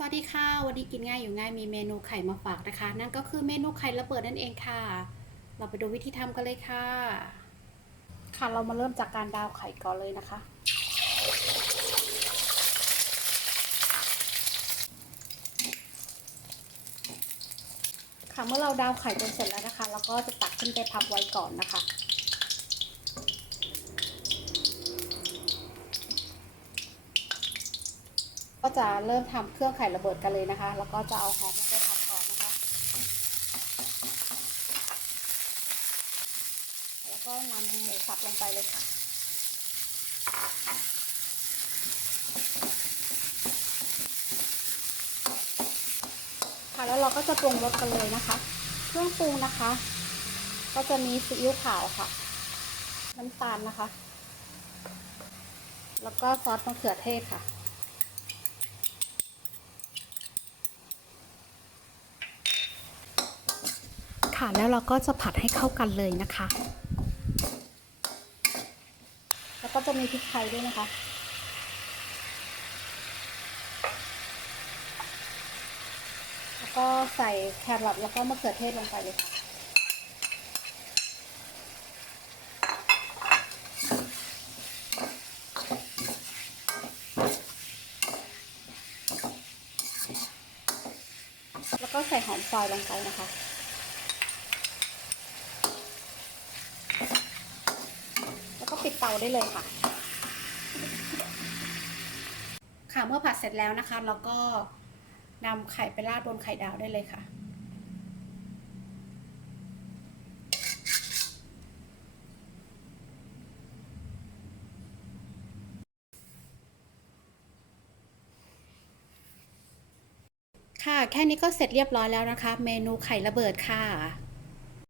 สวัสดีค่ะ วันนี้กินง่ายอยู่ง่ายมีเมนูไข่มาฝากนะคะ นั่นก็คือเมนูไข่ระเบิดนั่นเองค่ะ เราไปดูวิธีทำกันเลยค่ะ ค่ะเรามาเริ่มจากการดาวไข่ก่อนเลยนะคะ ค่ะเมื่อเราดาวไข่จนเสร็จแล้วนะคะ เราก็จะตักขึ้นไปพักไว้ก่อนนะคะ ก็จะเริ่มทำเครื่องไข่ระเบิดกันเลยนะคะ แล้วก็จะเอาหอมลงไปผัดก่อนนะคะ แล้วก็นำหมูสับลงไปเลยค่ะค่ะแล้วเราก็จะปรุงรสกันเลยนะคะ เครื่องปรุงนะคะ ก็จะมีซีอิ๊วขาวค่ะ น้ำตาลนะคะ แล้วก็ซอสมะเขือเทศค่ะ ค่ะ แล้วเราก็จะผัดให้เข้ากันเลยนะคะ แล้วก็จะมีพริกไทยด้วยนะคะแล้วก็ใส่แครอทแล้วก็มะเขือเทศลงไปเลยค่ะแล้วก็ใส่หอมซอยลงไปนะคะ แล้วก็ ปิดเตาได้เลยค่ะ ค่ะเมื่อผัดเสร็จแล้วนะคะเราก็นำไข่ไปราดบนไข่ดาวได้เลยค่ะ ค่ะ แค่นี้ก็เสร็จเรียบร้อยแล้วนะคะ เมนูไข่ระเบิดค่ะ